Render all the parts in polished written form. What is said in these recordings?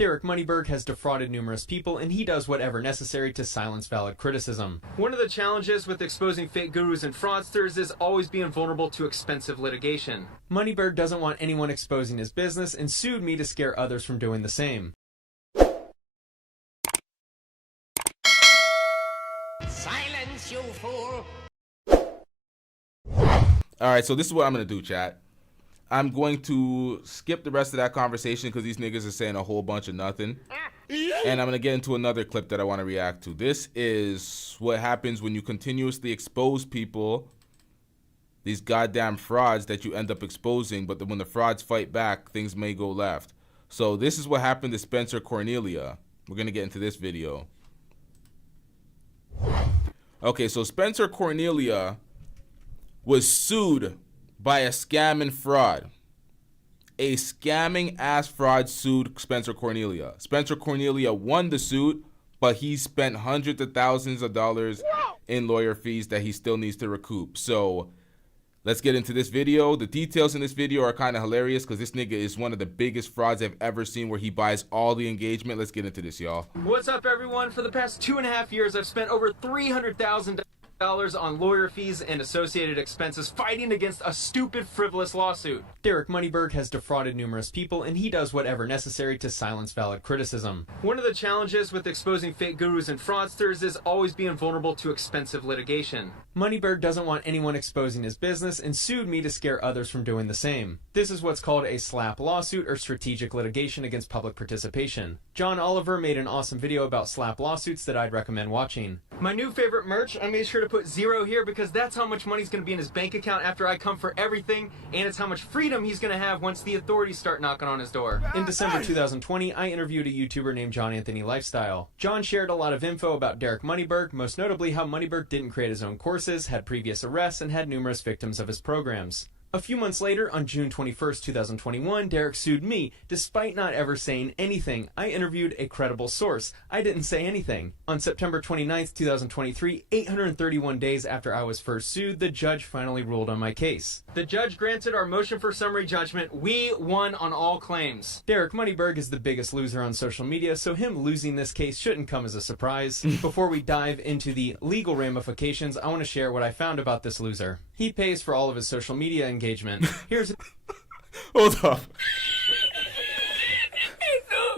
Derek MoneyBerg has defrauded numerous people, and he does whatever necessary to silence valid criticism. One of the challenges with exposing fake gurus and fraudsters is always being vulnerable to expensive litigation. MoneyBerg doesn't want anyone exposing his business and sued me to scare others from doing the same. Silence, you fool! Alright, so this is what I'm going to do, chat. I'm going to skip the rest of that conversation because these niggas are saying a whole bunch of nothing. And I'm going to get into another clip that I want to react to. This is what happens when you continuously expose people, these goddamn frauds that you end up exposing, but when the frauds fight back, things may go left. So this is what happened to Spencer Cornelia. We're going to get into this video. Okay, so Spencer Cornelia was sued by a scam and fraud. A scamming ass fraud sued Spencer Cornelia. Spencer Cornelia won the suit, but he spent hundreds of thousands of dollars in lawyer fees that he still needs to recoup. So let's get into this video. The details in this video are kind of hilarious because this nigga is one of the biggest frauds I've ever seen, where he buys all the engagement. Let's get into this, y'all. What's up, everyone? For the past 2.5 years, I've spent over $300,000 on lawyer fees and associated expenses fighting against a stupid, frivolous lawsuit. Derek MoneyBerg has defrauded numerous people, and he does whatever necessary to silence valid criticism. One of the challenges with exposing fake gurus and fraudsters is always being vulnerable to expensive litigation. MoneyBerg doesn't want anyone exposing his business and sued me to scare others from doing the same. This is what's called a SLAPP lawsuit, or strategic litigation against public participation. John Oliver made an awesome video about SLAPP lawsuits that I'd recommend watching. My new favorite merch, I made sure to put 0 here because that's how much money's going to be in his bank account after I come for everything, and it's how much freedom he's going to have once the authorities start knocking on his door. In December 2020, I interviewed a YouTuber named John Anthony Lifestyle. John shared a lot of info about Derek MoneyBerg, most notably how MoneyBerg didn't create his own courses, had previous arrests, and had numerous victims of his programs. A few months later, on June 21st, 2021, Derek sued me, despite not ever saying anything. I interviewed a credible source. I didn't say anything. On September 29th, 2023, 831 days after I was first sued, the judge finally ruled on my case. The judge granted our motion for summary judgment. We won on all claims. Derek MoneyBerg is the biggest loser on social media, so him losing this case shouldn't come as a surprise. Before we dive into the legal ramifications, I want to share what I found about this loser. He pays for all of his social media engagement. Here's Hold up.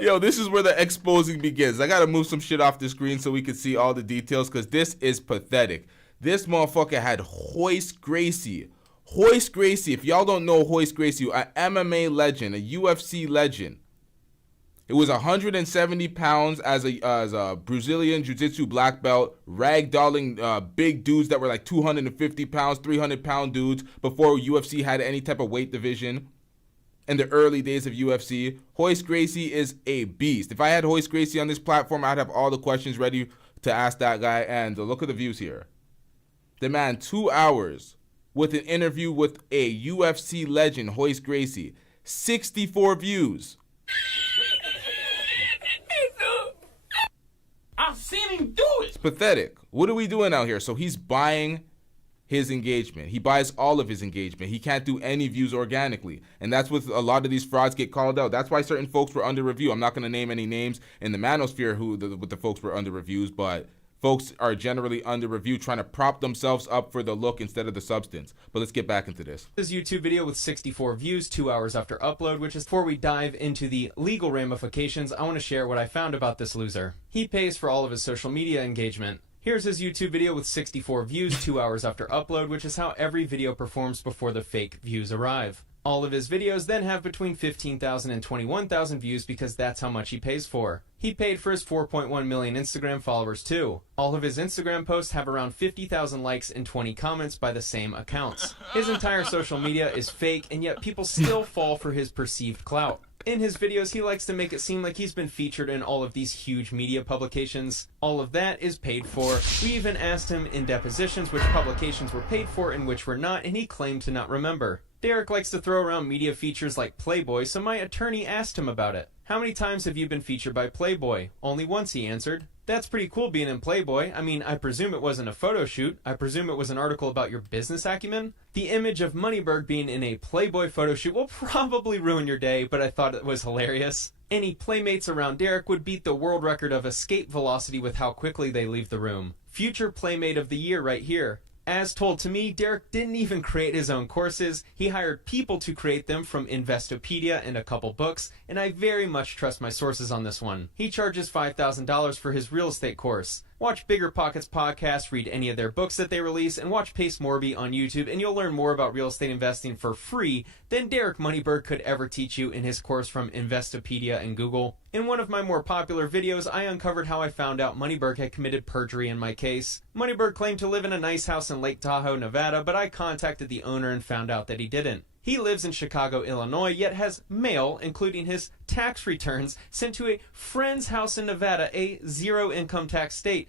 Yo, this is where the exposing begins. I gotta move some shit off the screen so we can see all the details, because this is pathetic. This motherfucker had Royce Gracie. Royce Gracie, if y'all don't know Royce Gracie, an MMA legend, a UFC legend. It was 170 pounds as a Brazilian Jiu-Jitsu black belt, ragdolling big dudes that were like 250 pounds, 300-pound dudes before UFC had any type of weight division in the early days of UFC. Royce Gracie is a beast. If I had Royce Gracie on this platform, I'd have all the questions ready to ask that guy. And look at the views here. The man, 2 hours with an interview with a UFC legend, Royce Gracie. 64 views. I've seen him do it. It's pathetic. What are we doing out here? So he's buying his engagement. He buys all of his engagement. He can't do any views organically. And that's what a lot of these frauds get called out. That's why certain folks were under review. I'm not going to name any names in the manosphere with the folks were under reviews, but folks are generally under review trying to prop themselves up for the look instead of the substance. But let's get back into this. This YouTube video with 64 views 2 hours after upload, which is before we dive into the legal ramifications, I want to share what I found about this loser. He pays for all of his social media engagement. Here's his YouTube video with 64 views 2 hours after upload, which is how every video performs before the fake views arrive. All of his videos then have between 15,000 and 21,000 views because that's how much he pays for. He paid for his 4.1 million Instagram followers too. All of his Instagram posts have around 50,000 likes and 20 comments by the same accounts. His entire social media is fake, and yet people still fall for his perceived clout. In his videos, he likes to make it seem like he's been featured in all of these huge media publications. All of that is paid for. We even asked him in depositions which publications were paid for and which were not, and he claimed to not remember. Derek likes to throw around media features like Playboy, so my attorney asked him about it. How many times have you been featured by Playboy? Only once, he answered. That's pretty cool being in Playboy. I mean, I presume it wasn't a photo shoot. I presume it was an article about your business acumen. The image of MoneyBerg being in a Playboy photo shoot will probably ruin your day, but I thought it was hilarious. Any playmates around Derek would beat the world record of escape velocity with how quickly they leave the room. Future Playmate of the Year right here. As told to me, Derek didn't even create his own courses. He hired people to create them from Investopedia and a couple books, and I very much trust my sources on this one. He charges $5,000 for his real estate course. Watch Bigger Pockets podcast, read any of their books that they release, and watch Pace Morby on YouTube, and you'll learn more about real estate investing for free than Derek MoneyBerg could ever teach you in his course from Investopedia and Google. In one of my more popular videos, I uncovered how I found out MoneyBerg had committed perjury in my case. MoneyBerg claimed to live in a nice house in Lake Tahoe, Nevada, but I contacted the owner and found out that he didn't. He lives in Chicago, Illinois, yet has mail, including his tax returns, sent to a friend's house in Nevada, a zero income tax state.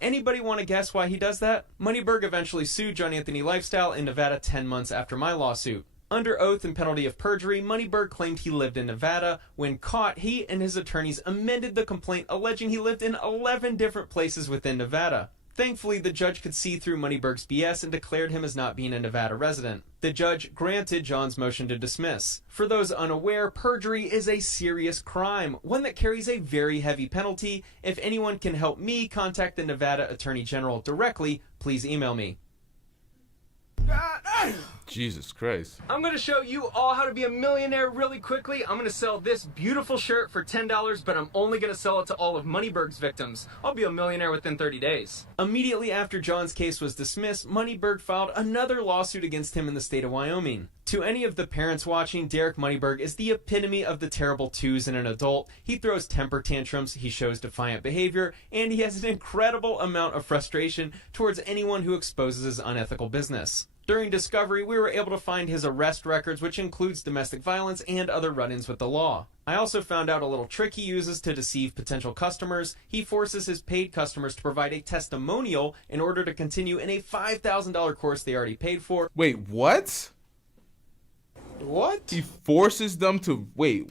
Anybody want to guess why he does that? MoneyBerg eventually sued John Anthony Lifestyle in Nevada 10 months after my lawsuit. Under oath and penalty of perjury, MoneyBerg claimed he lived in Nevada. When caught, he and his attorneys amended the complaint, alleging he lived in 11 different places within Nevada. Thankfully, the judge could see through MoneyBerg's BS and declared him as not being a Nevada resident. The judge granted John's motion to dismiss. For those unaware, perjury is a serious crime, one that carries a very heavy penalty. If anyone can help me contact the Nevada Attorney General directly, please email me. Jesus Christ. I'm going to show you all how to be a millionaire really quickly. I'm going to sell this beautiful shirt for $10, but I'm only going to sell it to all of MoneyBerg's victims. I'll be a millionaire within 30 days. Immediately after John's case was dismissed, MoneyBerg filed another lawsuit against him in the state of Wyoming. To any of the parents watching, Derek MoneyBerg is the epitome of the terrible twos in an adult. He throws temper tantrums, he shows defiant behavior, and he has an incredible amount of frustration towards anyone who exposes his unethical business. During discovery, we were able to find his arrest records, which includes domestic violence and other run-ins with the law. I also found out a little trick he uses to deceive potential customers. He forces his paid customers to provide a testimonial in order to continue in a $5,000 course they already paid for. Wait, what? What? He forces them to... Wait.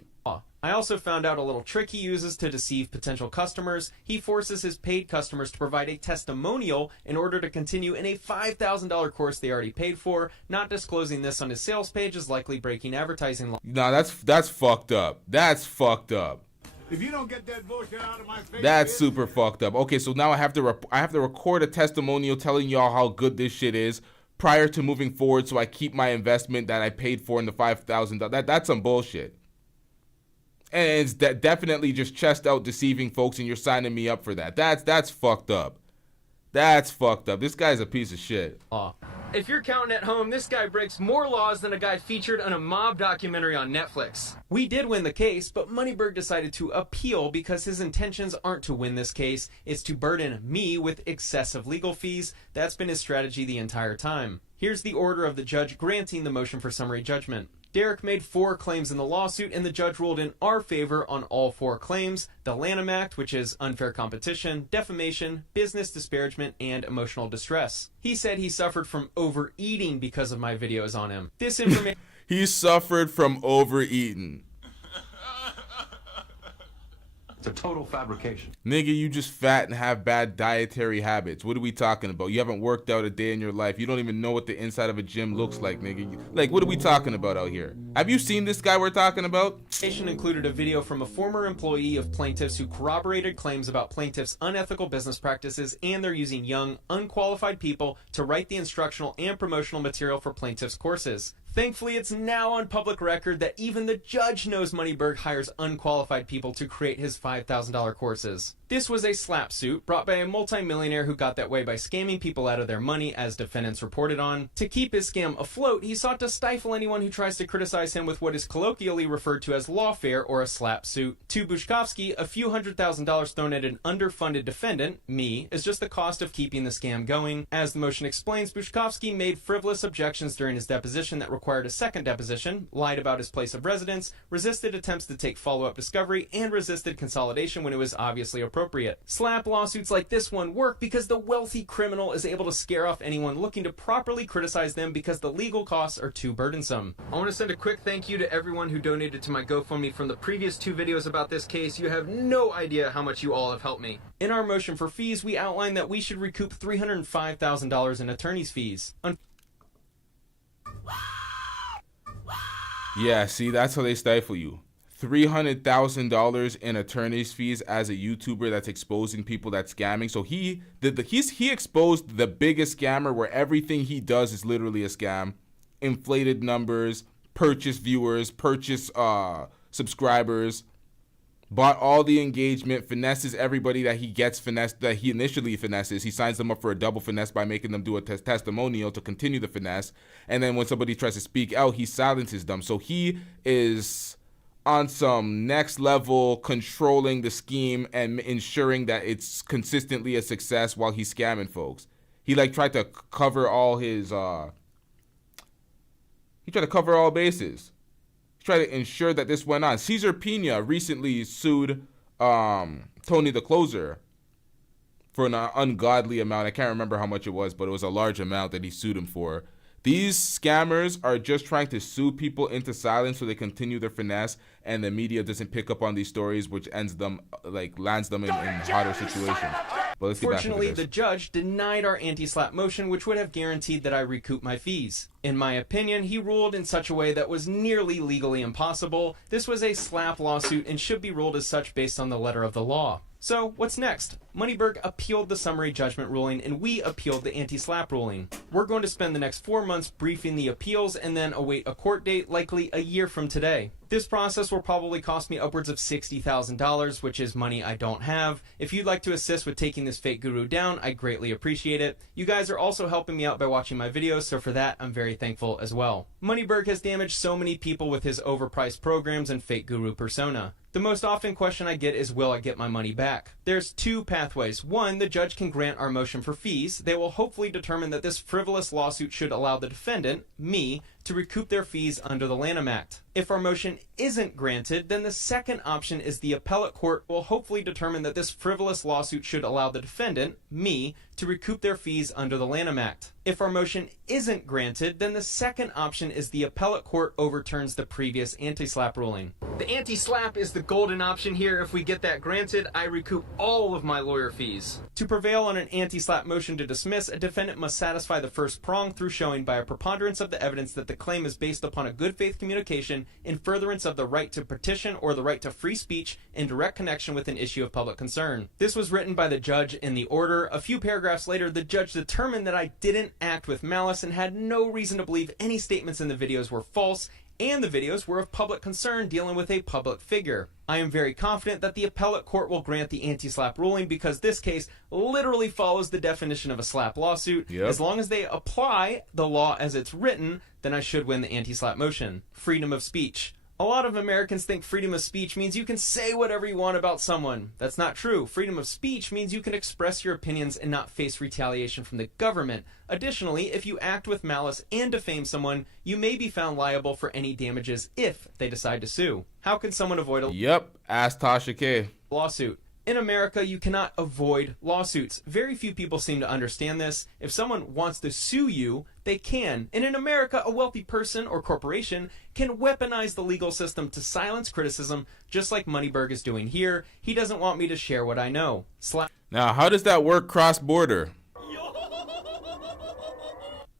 I also found out a little trick he uses to deceive potential customers. He forces his paid customers to provide a testimonial in order to continue in a $5,000 course they already paid for. Not disclosing this on his sales page is likely breaking advertising law. Nah, that's fucked up. That's fucked up. If you don't get that bullshit out of my face, That's super fucked up. Okay, so now I have to record a testimonial telling y'all how good this shit is prior to moving forward, so I keep my investment that I paid for in the $5,000. That's some bullshit. And it's definitely just chest out deceiving folks, and you're signing me up for that. That's fucked up. That's fucked up. This guy's a piece of shit. If you're counting at home, this guy breaks more laws than a guy featured on a mob documentary on Netflix. We did win the case, but MoneyBerg decided to appeal because his intentions aren't to win this case. It's to burden me with excessive legal fees. That's been his strategy the entire time. Here's the order of the judge granting the motion for summary judgment. Derek made 4 claims in the lawsuit, and the judge ruled in our favor on all 4 claims. The Lanham Act, which is unfair competition, defamation, business disparagement, and emotional distress. He said he suffered from overeating because of my videos on him. This information... He suffered from overeating. It's a total fabrication. Nigga, you just fat and have bad dietary habits. What are we talking about? You haven't worked out a day in your life. You don't even know what the inside of a gym looks like, nigga. Like, what are we talking about out here? Have you seen this guy we're talking about? Included a video from a former employee of plaintiffs who corroborated claims about plaintiffs' unethical business practices, and they're using young, unqualified people to write the instructional and promotional material for plaintiffs' courses. Thankfully, it's now on public record that even the judge knows MoneyBerg hires unqualified people to create his $5,000 courses. This was a slap suit brought by a multimillionaire who got that way by scamming people out of their money, as defendants reported on. To keep his scam afloat, he sought to stifle anyone who tries to criticize him with what is colloquially referred to as lawfare or a slap suit. To Bushkovsky, a few $100,000 thrown at an underfunded defendant, me, is just the cost of keeping the scam going. As the motion explains, Bushkovsky made frivolous objections during his deposition that required required a second deposition, lied about his place of residence, resisted attempts to take follow-up discovery, and resisted consolidation when it was obviously appropriate. Slap lawsuits like this one work because the wealthy criminal is able to scare off anyone looking to properly criticize them because the legal costs are too burdensome. I want to send a quick thank you to everyone who donated to my GoFundMe from the previous 2 videos about this case. You have no idea how much you all have helped me. In our motion for fees, we outlined that we should recoup $305,000 in attorney's fees. Yeah, see, that's how they stifle you. $300,000 in attorney's fees as a YouTuber that's exposing people that's scamming. So he exposed the biggest scammer where everything he does is literally a scam. Inflated numbers, purchase viewers, purchase subscribers, bought all the engagement, finesses everybody that he gets finessed, that he initially finesses. He signs them up for a double finesse by making them do a testimonial to continue the finesse. And then when somebody tries to speak out, he silences them. So he is on some next level controlling the scheme and ensuring that it's consistently a success while he's scamming folks. He like tried to cover all his he tried to cover all bases. He tried to ensure that this went on. Cesar Pina recently sued Tony the Closer for an ungodly amount. I can't remember how much it was, but it was a large amount that he sued him for. These scammers are just trying to sue people into silence so they continue their finesse, and the media doesn't pick up on these stories, which lands them in hotter situations. But let's get back into Fortunately, this. the judge denied our anti-slap motion, which would have guaranteed that I recoup my fees. In my opinion, he ruled in such a way that was nearly legally impossible. This was a slap lawsuit and should be ruled as such based on the letter of the law. So, what's next? MoneyBerg appealed the summary judgment ruling, and we appealed the anti-slap ruling. We're going to spend the next 4 months briefing the appeals and then await a court date, likely a year from today. This process will probably cost me upwards of $60,000, which is money I don't have. If you'd like to assist with taking this fake guru down, I greatly appreciate it. You guys are also helping me out by watching my videos, so for that, I'm very thankful as well. MoneyBerg has damaged so many people with his overpriced programs and fake guru persona. The most often question I get is, will I get my money back? There's 2 pathways. One, the judge can grant our motion for fees. They will hopefully determine that this frivolous lawsuit should allow the defendant, me, to recoup their fees under the Lanham Act. If our motion isn't granted, then the second option is the appellate court will hopefully determine that this frivolous lawsuit should allow the defendant, me, to recoup their fees under the Lanham Act. If our motion isn't granted, then the second option is the appellate court overturns the previous anti-slap ruling. The anti-slap is the golden option here. If we get that granted, I recoup all of my lawyer fees. To prevail on an anti-slap motion to dismiss, a defendant must satisfy the first prong through showing by a preponderance of the evidence that the claim is based upon a good faith communication in furtherance of the right to petition or the right to free speech in direct connection with an issue of public concern. This was written by the judge in the order. A few paragraphs later, the judge determined that I didn't act with malice and had no reason to believe any statements in the videos were false, and the videos were of public concern dealing with a public figure. I am very confident that the appellate court will grant the anti-slap ruling because this case literally follows the definition of a slap lawsuit. Yep. As long as they apply the law as it's written, then I should win the anti-slap motion. Freedom of speech. A lot of Americans think freedom of speech means you can say whatever you want about someone. That's not true. Freedom of speech means you can express your opinions and not face retaliation from the government. Additionally, if you act with malice and defame someone, you may be found liable for any damages if they decide to sue. How can someone avoid a Yep, ask Tasha K. lawsuit? In America, you cannot avoid lawsuits. Very few people seem to understand this. If someone wants to sue you, they can. And in America, a wealthy person or corporation can weaponize the legal system to silence criticism, just like MoneyBerg is doing here. He doesn't want me to share what I know. Now, how does that work cross-border?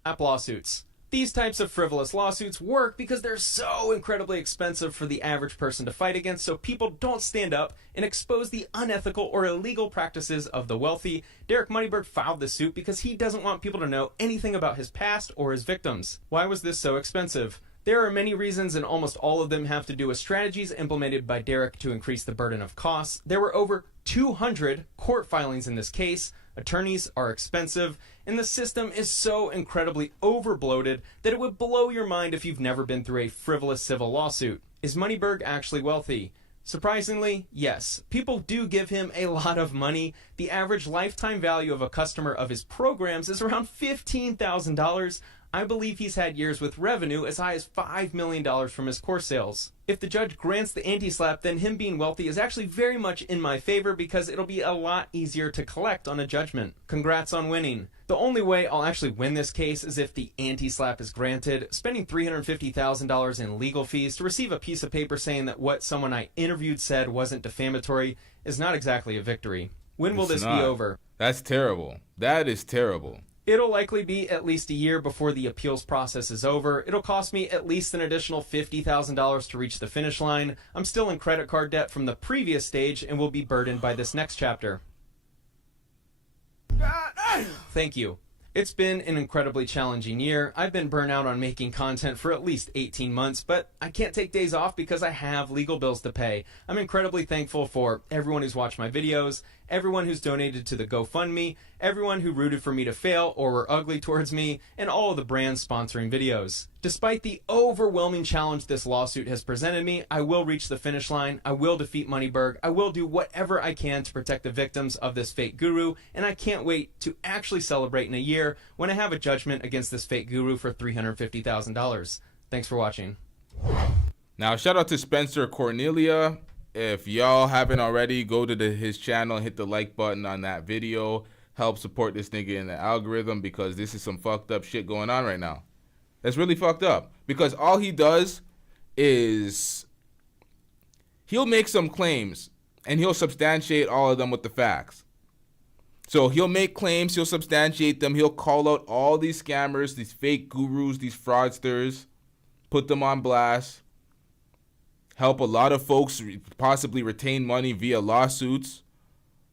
Slap lawsuits. These types of frivolous lawsuits work because they're so incredibly expensive for the average person to fight against, so people don't stand up and expose the unethical or illegal practices of the wealthy. Derek MoneyBerg filed this suit because he doesn't want people to know anything about his past or his victims. Why was this so expensive? There are many reasons, and almost all of them have to do with strategies implemented by Derek to increase the burden of costs. There were over 200 court filings in this case. Attorneys are expensive, and the system is so incredibly overbloated that it would blow your mind if you've never been through a frivolous civil lawsuit. Is MoneyBerg actually wealthy? Surprisingly, yes. People do give him a lot of money. The average lifetime value of a customer of his programs is around $15,000. I believe he's had years with revenue as high as $5 million from his course sales. If the judge grants the anti-slap, then him being wealthy is actually very much in my favor because it'll be a lot easier to collect on a judgment. Congrats on winning. The only way I'll actually win this case is if the anti-slap is granted. Spending $350,000 in legal fees to receive a piece of paper saying that what someone I interviewed said wasn't defamatory is not exactly a victory. When will this be over? That's terrible. That is terrible. It'll likely be at least a year before the appeals process is over. It'll cost me at least an additional $50,000 to reach the finish line. I'm still in credit card debt from the previous stage and will be burdened by this next chapter. Thank you. It's been an incredibly challenging year. I've been burnt out on making content for at least 18 months, but I can't take days off because I have legal bills to pay. I'm incredibly thankful for everyone who's watched my videos, everyone who's donated to the GoFundMe, everyone who rooted for me to fail or were ugly towards me, and all of the brands sponsoring videos. Despite the overwhelming challenge this lawsuit has presented me, I will reach the finish line, I will defeat MoneyBerg, I will do whatever I can to protect the victims of this fake guru, and I can't wait to actually celebrate in a year when I have a judgment against this fake guru for $350,000. Thanks for watching. Now, shout out to Spencer Cornelia. If y'all haven't already, go to his channel, hit the like button on that video. Help support this nigga in the algorithm because this is some fucked up shit going on right now. That's really fucked up because all he does is he'll make some claims and he'll substantiate all of them with the facts. So he'll make claims, he'll substantiate them, he'll call out all these scammers, these fake gurus, these fraudsters, put them on blast, help a lot of folks possibly retain money via lawsuits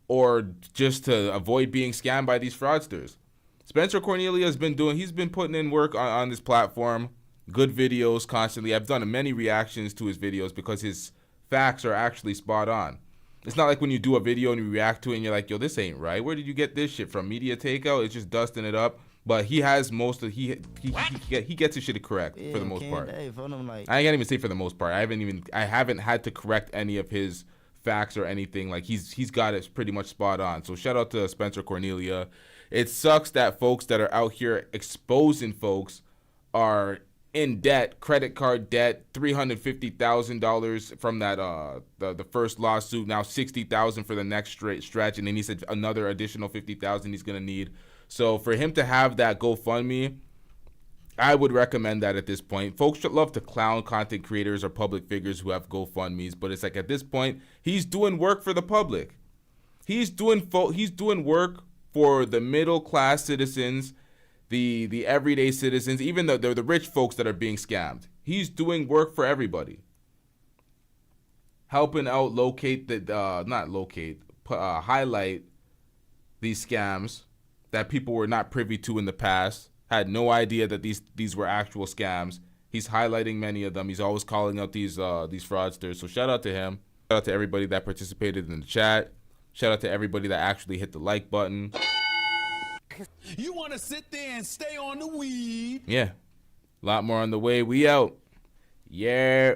or just to avoid being scammed by these fraudsters. Spencer Cornelia has been he's been putting in work on this platform, good videos constantly. I've done many reactions to his videos because his facts are actually spot on. It's not like when you do a video and you react to it and you're like, yo, this ain't right. Where did you get this shit from? Media takeout? It's just dusting it up. But he has most of he gets his shit correct for the most part. I can't even say for the most part. I haven't had to correct any of his facts or anything. Like he's got it pretty much spot on. So shout out to Spencer Cornelia. It sucks that folks that are out here exposing folks are in debt, credit card debt, $350,000 from that the first lawsuit, now $60,000 for the next stretch, and then he said another additional $50,000 he's gonna need. So for him to have that GoFundMe, I would recommend that at this point. Folks should love to clown content creators or public figures who have GoFundMes, but it's like at this point, he's doing work for the public. He's doing work for the middle class citizens, the everyday citizens, even though they're the rich folks that are being scammed. He's doing work for everybody. Helping out highlight these scams that people were not privy to in the past, had no idea that these were actual scams. He's highlighting many of them. He's always calling out these fraudsters. So shout out to him. Shout out to everybody that participated in the chat. Shout out to everybody that actually hit the like button. You want to sit there and stay on the weed? Yeah. A lot more on the way. We out. Yeah.